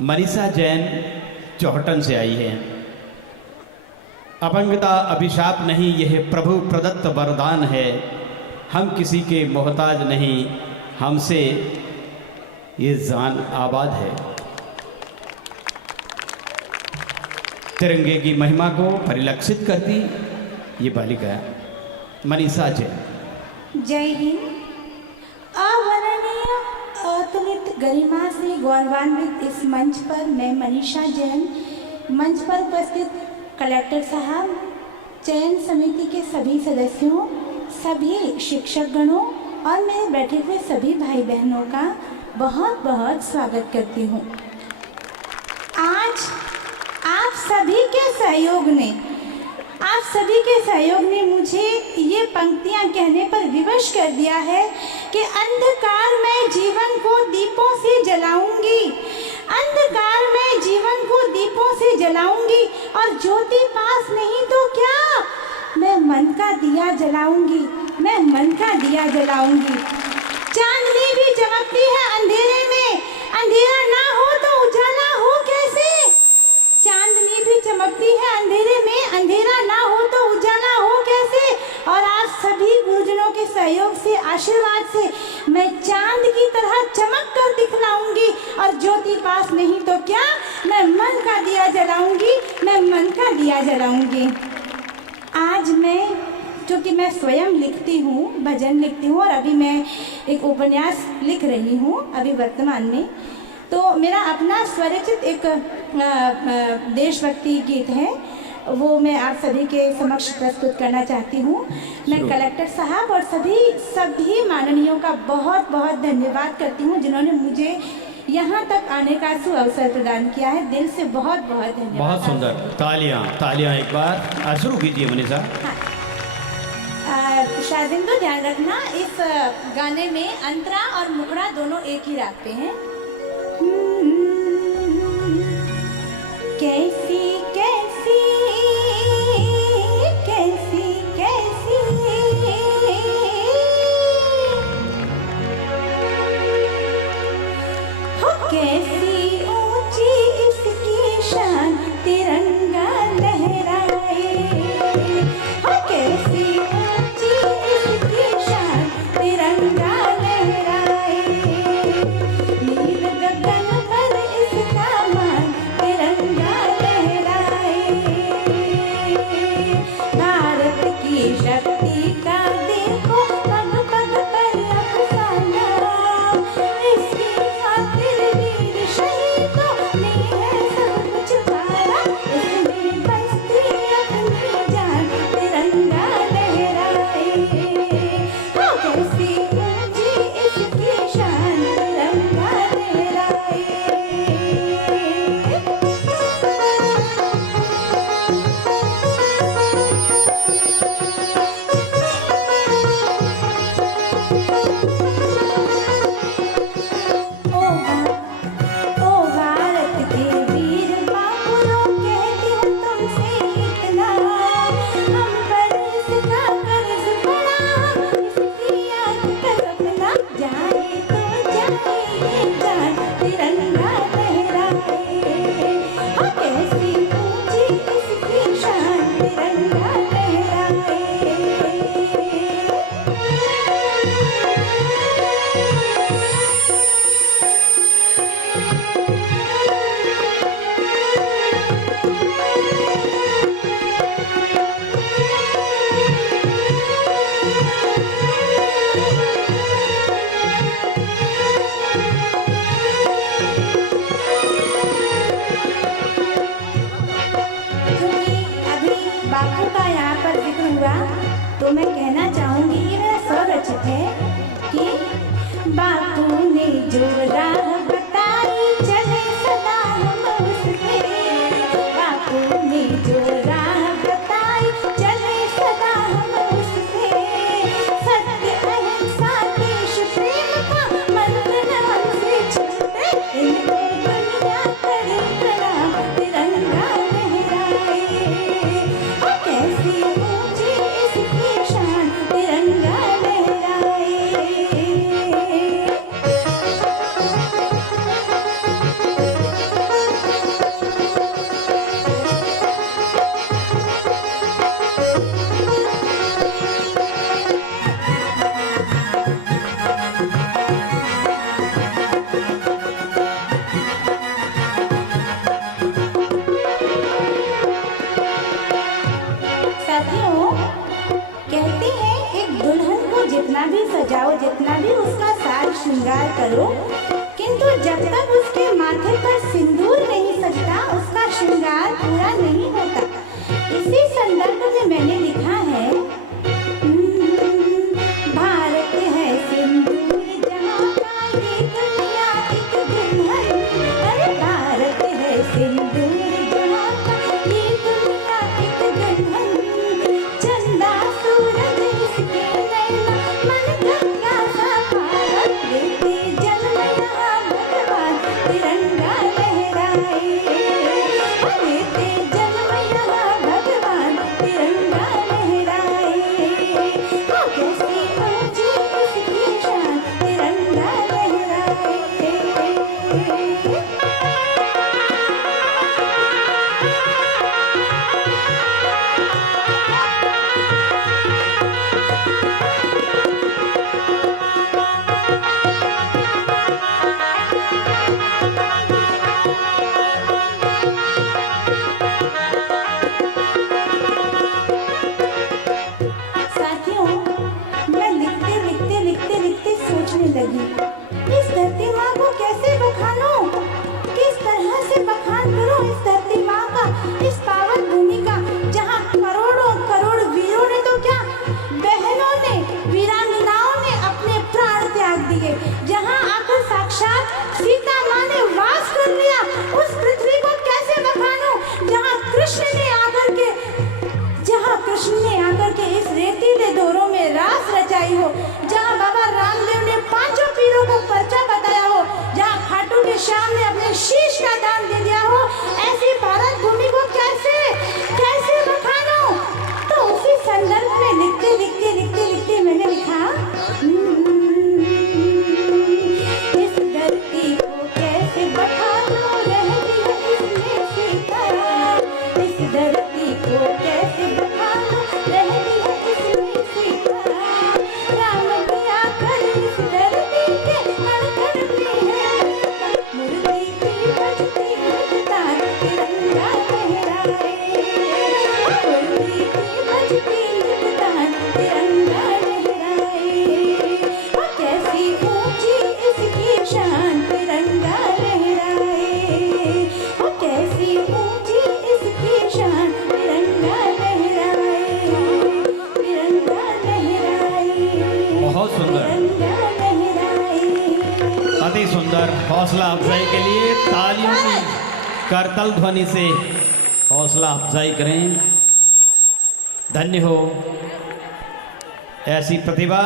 मनीषा जैन चौहटन से आई है। अपंगता अभिशाप नहीं, यह प्रभु प्रदत्त वरदान है। हम किसी के मोहताज नहीं, हमसे ये जान आबाद है। तिरंगे की महिमा को परिलक्षित करती ये बालिका मनीषा जैन। जय हिंद। अवर्णनीय अतुलित गरिमा से गौरवान्वित इस मंच पर मैं मनीषा जैन, मंच पर उपस्थित कलेक्टर साहब, चयन समिति के सभी सदस्यों, सभी शिक्षकगणों और मेरे बैठे हुए सभी भाई बहनों का बहुत बहुत स्वागत करती हूँ। आज आप सभी के सहयोग ने मुझे ये पंक्तियाँ कहने पर विवश कर दिया है कि अंधकार में जीवन को दीपों से जलाऊंगी, अंधकार में जीवन को दीपों से जलाऊंगी, और ज्योति पास नहीं तो क्या, मैं मन का दिया जलाऊंगी, मैं मन का दिया जलाऊंगी। चांदनी भी चमकती है अंधेरे में, अंधेरा ना हो तो उजाला हो कैसे। चांदनी भी चमकती है अंधेरे में, अंधेरा ना हो तो उजाला हो कैसे। और आप सभी गुरुजनों के सहयोग से, आशीर्वाद से मैं चांद की तरह चमक कर दिखलाऊंगी, और ज्योति पास नहीं तो क्या, मैं मन का दिया जलाऊंगी, मैं मन का दिया जलाऊंगी। आज मैं, क्योंकि मैं स्वयं लिखती हूँ, भजन लिखती हूँ, और अभी मैं एक उपन्यास लिख रही हूँ अभी वर्तमान में, तो मेरा अपना स्वरचित एक देशभक्ति गीत है, वो मैं आप सभी के समक्ष प्रस्तुत करना चाहती हूँ। मैं कलेक्टर साहब और सभी माननीयों का बहुत बहुत धन्यवाद करती हूँ जिन्होंने मुझे यहाँ तक आने का सुअवसर प्रदान किया है। दिल से बहुत बहुत धन्यवाद। बहुत सुंदर, तालियां एक बार शुरू कीजिए मनीषा। हाँ, शाजिंदो ध्यान रखना, इस गाने में अंतरा और मुखड़ा दोनों एक ही राग पे हैं। कैसी कैसी कैसी कैसी हो, कैसी ऊंची इसकी शान, तिरंगा लहराए हो, कैसी ऊंची इसकी शान, तिरंगा लहराए। नील गगन पर इसका मान, तिरंगा लहराए। भारत की शक्ति का देखो पग पग पर अफसाना, इसकी खातिर वीर शहीदों ने है सब कुछ पाया, इसमें बसती अपनी जान, तिरंगा लहराए हो, कैसी ऊंची इसकी शान, तिरंगा लहराए। ओ भारत के वीर बापुओं, कहती हूँ तुमसे इतना, हम पर इसका कर्ज पड़ा, इसकी याद का सपना, जाए तो जाए जान, तिरंगा लहराए हो, कैसी ऊंची इसकी शान, तिरंगा लहराए। क्योंकि अभी बापू का यहाँ पर जिक्र हुआ, तो मैं कहना चाहूँगी, ये मेरा स्वरचित है कि बापू ने जो राह बताई, चले सदा हम उस पे। बापू ने जो राह बताई, चले सदा हम उस पे। सत्य अहिंसा देश प्रेम का मंत्र हमसे छूटे, इनको दुनिया करे प्रणाम, तिरंगा लहराए हो, कैसी ऊंची इसकी शान, तिरंगा लहराए। करो, किंतु जब तक उसके माथे पर सिंदूर नहीं सजता उसका श्रृंगार पूरा नहीं होता। इसी संदर्भ में मैंने लिखा है, भारत है सिंदूर जहाँ का ये दुनिया एक दुल्हन। अरे भारत है सिंदूर जहाँ का ये दुनिया एक दुल्हन। चंदा सूरज इसके नैना मन गंगा सा पावन। देते जन्म यहाँ भगवान तिरंगा लहराए। देते जन्म यहाँ भगवान तिरंगा लहराए। कैसी ऊंची इसकी शान तिरंगा लहराए। साथियों, मैं लिखते सोचने लगी, इस धरती माँ को कैसे बखानूं, किस तरह से बखान करूं इस धरती माँ का, इस पावन भूमि का, जहाँ करोड़ों करोड़ वीरों ने तो क्या, बहनों ने, वीरांगनाओं ने अपने प्राण त्याग दिए, जहाँ आकर साक्षात सीता माँ ने वास कर लिया। उस पृथ्वी को कैसे बखानूं, जहाँ कृष्ण ने आकर के इस रेतीले दौरों में रास रचाई हो, जहाँ बाबा रामदेव ने पांचों पीरों को पर्चा बताया हो, जहाँ खाटू के श्याम ने अपने शीश का दान दे दिया हो, ऐसी भारत भूमि को कैसे बखानूं। तो उसी संदर्भ में लिखते मैंने लिखा, इस धरती को कैसे बखानूं, रह दिया इसमें सीता। इस धरती को कैसे बखानूं, रह दिया इसमें सीता। राम किया कर इस धरती के कण कण में है, मूर्ति की बजती हिंदुस्तान तिरंगा लहराए। मूर्ति की बजती हिंदुस्तान तिरंगा लहराए। कैसी ऊंची इसकी शान तिरंगा लहराए। कैसी ऊंची इसकी शान तिरंगा लहराए। तिरंगा लहराए। बहुत सुंदर, तिरंगा लहराए। अति सुंदर। हौसला अफजाई के लिए तालियों की करतल ध्वनि से हौसला अफजाई करें। धन्य हो ऐसी प्रतिभा